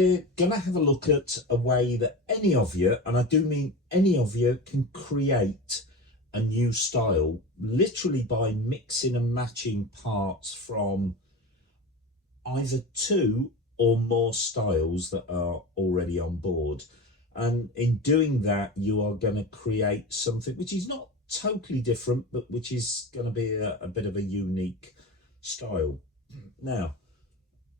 we're going to have a look at a way that any of you, and I do mean any of you, can create a new style literally by mixing and matching parts from either two or more styles that are already on board. And in doing that, you are going to create something which is not totally different, but which is going to be a bit of a unique style. Now,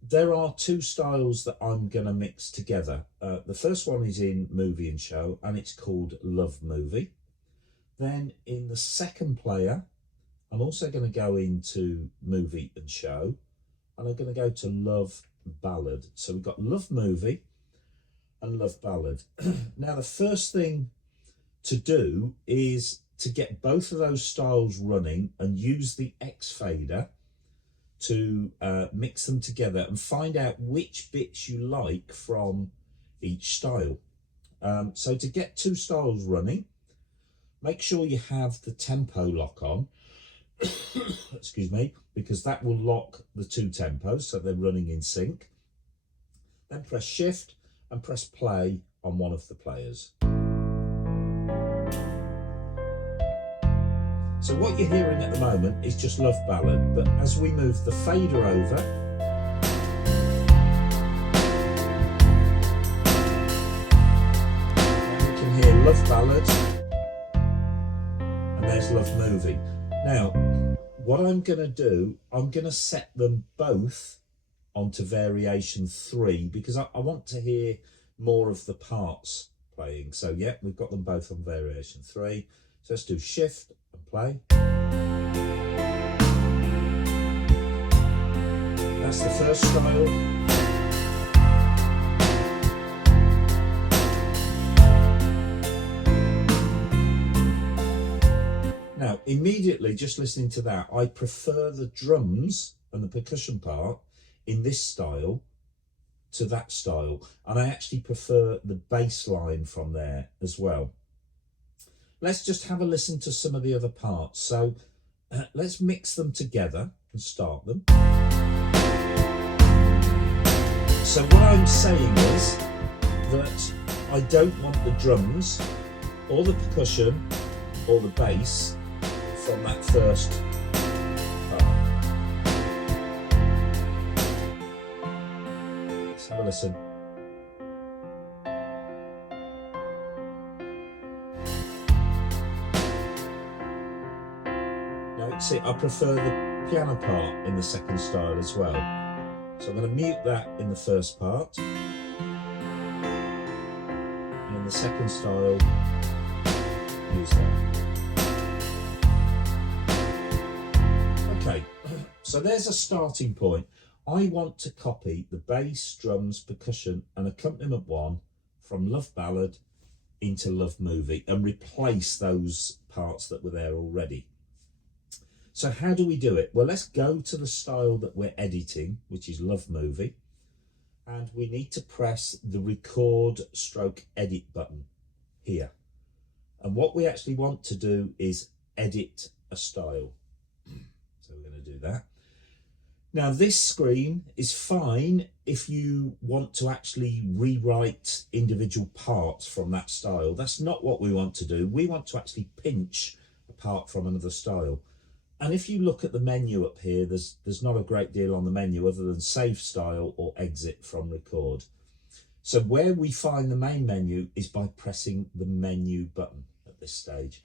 there are two styles that I'm going to mix together. The first one is in movie and show, and it's called Love Movie. Then in the second player, I'm also going to go into movie and show, and I'm going to go to Love Ballad. So we've got Love Movie and Love Ballad. Now, the first thing to do is to get both of those styles running and use the X fader to mix them together and find out which bits you like from each style. So to get two styles running, make sure you have the tempo lock on, excuse me, because that will lock the two tempos so they're running in sync. Then press shift and press play on one of the players. So what you're hearing at the moment is just Love Ballad, but as we move the fader over, you can hear Love Ballad, and there's Love Movie. Now, what I'm going to do, I'm going to set them both onto variation 3 because I want to hear more of the parts playing. So yeah, we've got them both on variation 3. So let's do shift and play. That's the first style. Now, immediately, just listening to that, I prefer the drums and the percussion part in this style to that style. And I actually prefer the bass line from there as well. Let's just have a listen to some of the other parts. So let's mix them together and start them. So what I'm saying is that I don't want the drums or the percussion or the bass from that first part. Let's have a listen. Now, see, I prefer the piano part in the second style as well. So I'm going to mute that in the first part. And in the second style, use that. Okay, so there's a starting point. I want to copy the bass, drums, percussion and accompaniment 1 from Love Ballad into Love Movie and replace those parts that were there already. So how do we do it? Well, let's go to the style that we're editing, which is Love Movie, and we need to press the record stroke edit button here. And what we actually want to do is edit a style. So we're going to do that. Now, this screen is fine if you want to actually rewrite individual parts from that style. That's not what we want to do. We want to actually pinch a part from another style. And if you look at the menu up here, there's not a great deal on the menu other than save style or exit from record. So where we find the main menu is by pressing the menu button at this stage.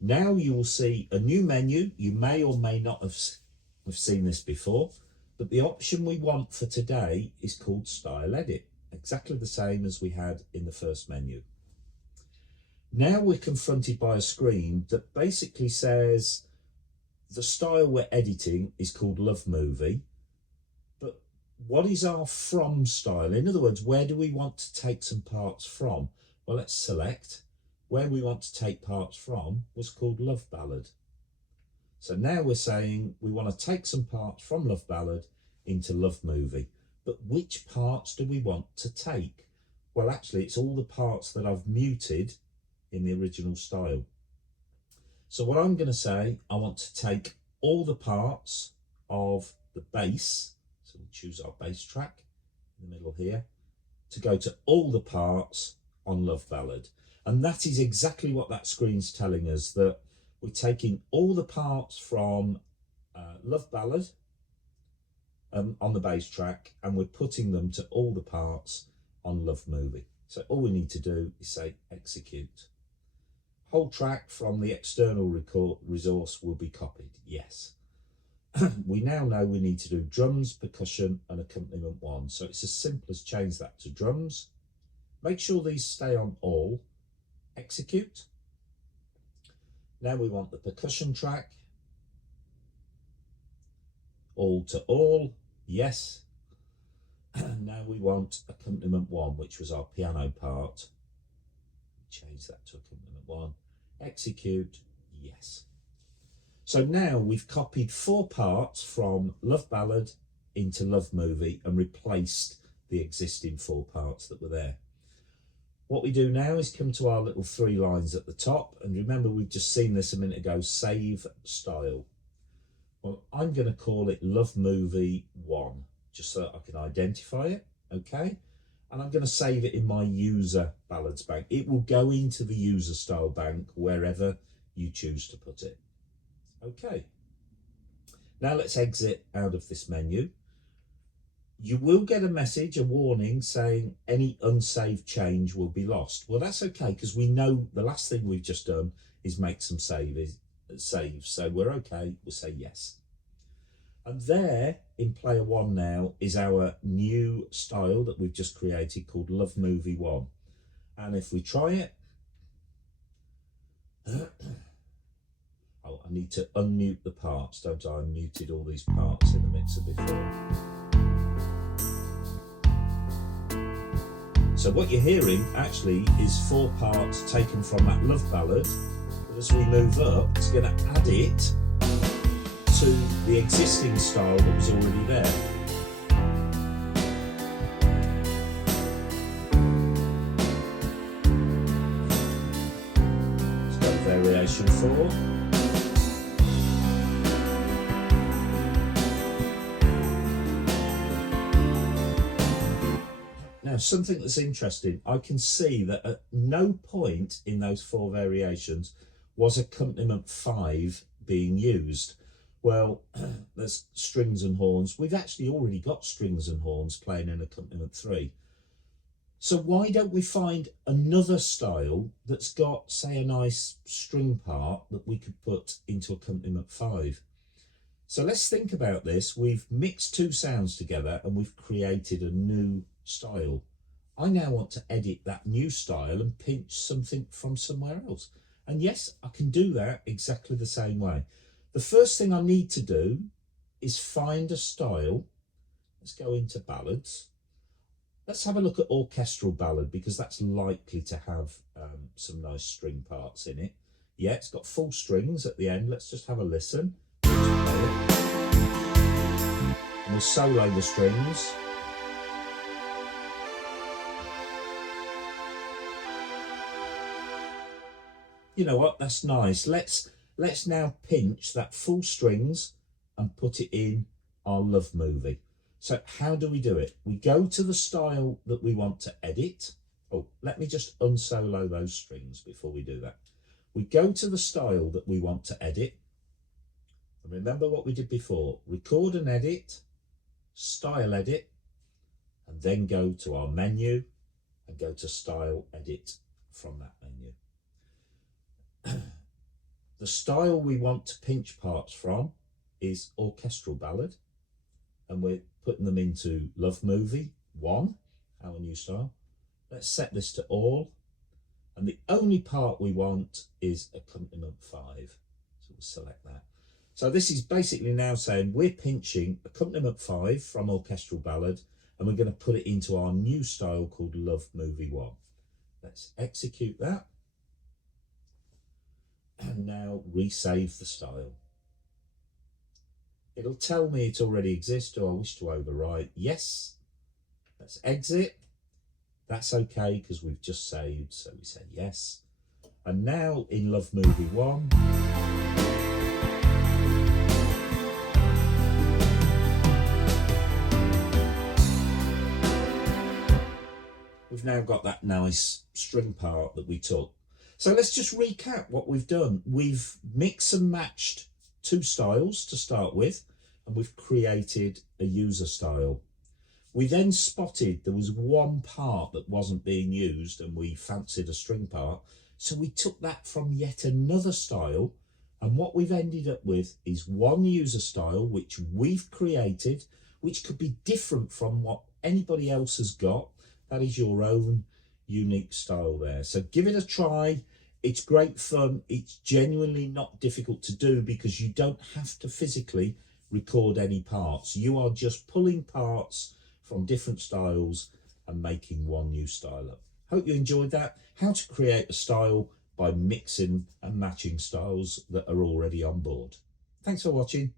Now you will see a new menu. You may or may not have seen this before, but the option we want for today is called Style Edit, exactly the same as we had in the first menu. Now we're confronted by a screen that basically says the style we're editing is called Love Movie, but what is our from style? In other words, where do we want to take some parts from? Well, let's select. Where we want to take parts from was called Love Ballad. So now we're saying we want to take some parts from Love Ballad into Love Movie. But which parts do we want to take? Well, actually, it's all the parts that I've muted in the original style. So what I'm going to say, I want to take all the parts of the bass. So we'll choose our bass track in the middle here. to go to all the parts on Love Ballad. And that is exactly what that screen's telling us, that we're taking all the parts from Love Ballad on the bass track, and we're putting them to all the parts on Love Movie. So all we need to do is say execute. Whole track from the external resource will be copied, yes. We now know we need to do drums, percussion and accompaniment 1. So it's as simple as change that to drums. Make sure these stay on all. Execute. Now we want the percussion track. All to all, yes. Now we want accompaniment 1, which was our piano part. Change that to accompaniment 1. Execute, yes. So now we've copied 4 parts from Love Ballad into Love Movie and replaced the existing 4 parts that were there. What we do now is come to our little 3 lines at the top, and remember we've just seen this a minute ago, save style. Well, I'm going to call it Love Movie 1, just so I can identify it, okay? And I'm going to save it in my user ballads bank. It will go into the user style bank wherever you choose to put it. Okay, now let's exit out of this menu. You will get a message, a warning saying any unsaved change will be lost. Well, that's okay, because we know the last thing we've just done is make some saves. So we're okay, we'll say yes. And there in player 1 now is our new style that we've just created called Love Movie 1. And if we try it, oh, I need to unmute the parts, don't I? I muted all these parts in the mixer before. So what you're hearing actually is 4 parts taken from that Love Ballad. But as we move up, it's going to add it to the existing style that was already there. Let's go variation 4. Now, something that's interesting, I can see that at no point in those 4 variations was accompaniment 5 being used. Well, there's strings and horns. We've actually already got strings and horns playing in accompaniment 3. So why don't we find another style that's got, say, a nice string part that we could put into accompaniment 5? So let's think about this. We've mixed 2 sounds together and we've created a new style. I now want to edit that new style and pinch something from somewhere else. And yes, I can do that exactly the same way. The first thing I need to do is find a style. Let's go into ballads. Let's have a look at orchestral ballad, because that's likely to have some nice string parts in it. Yeah, it's got full strings at the end. Let's just have a listen. And we'll solo the strings. You know what, that's nice. Let's now pinch that full strings and put it in our Love Movie. So how do we do it? We go to the style that we want to edit. Oh, let me just unsolo those strings before we do that. We go to the style that we want to edit. And remember what we did before. Record and edit, style edit, and then go to our menu and go to style edit from that menu. The style we want to pinch parts from is orchestral ballad, and we're putting them into Love Movie 1, our new style. Let's set this to all, and the only part we want is accompaniment 5, so we'll select that. So this is basically now saying we're pinching accompaniment 5 from orchestral ballad, and we're going to put it into our new style called Love Movie 1. Let's execute that. And now resave the style. It'll tell me it already exists. Do I wish to overwrite? Yes. Let's exit. That's okay because we've just saved, so we say yes. And now in Love Movie 1, we've now got that nice string part that we took. So let's just recap what we've done. We've mixed and matched two styles to start with, and we've created a user style. We then spotted there was one part that wasn't being used and we fancied a string part. So we took that from yet another style, and what we've ended up with is one user style which we've created, which could be different from what anybody else has got. That is your own unique style there. So give it a try. It's great fun. It's genuinely not difficult to do because you don't have to physically record any parts. You are just pulling parts from different styles and making one new style up. Hope you enjoyed that. How to create a style by mixing and matching styles that are already on board. Thanks for watching.